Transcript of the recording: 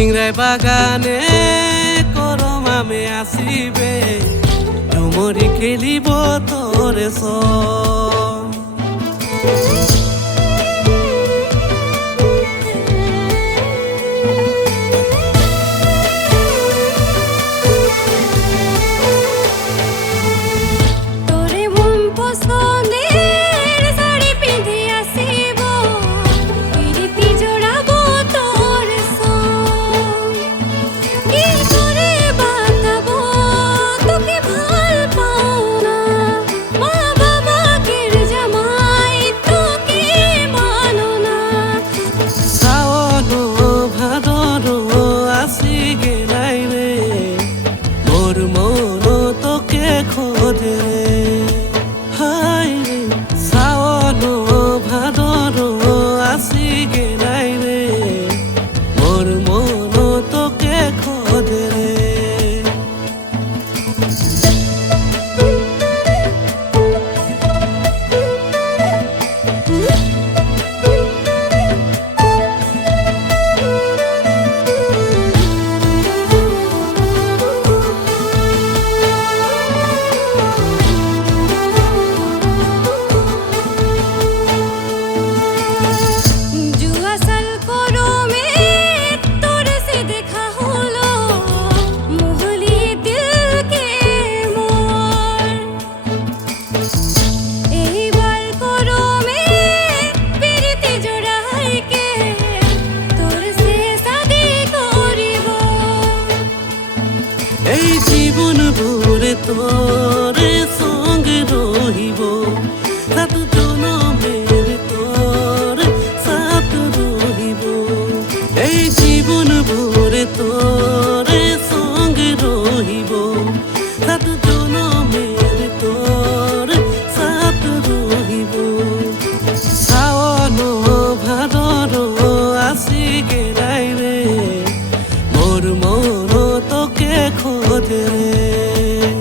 সিংরাই বাগানে করম আমি আসিবে ঝুমরি খেলিব তোরে খোঁজে হাই রে শ্রাবণ ভাদর আসি গেলাই রে মোর মন তোকে খোঁজে রে এই জীবন ভরে তোরে সঙ্গে রহিব সাত জনমের তোর সাথ রহিব এই জীবন ভরে তোরে সঙ্গে রহিব সাত জনমের তোর সাথ রহিব শ্রাবণ ভাদর আসি গেলাই রে মোর মন তোকে খোঁজে রে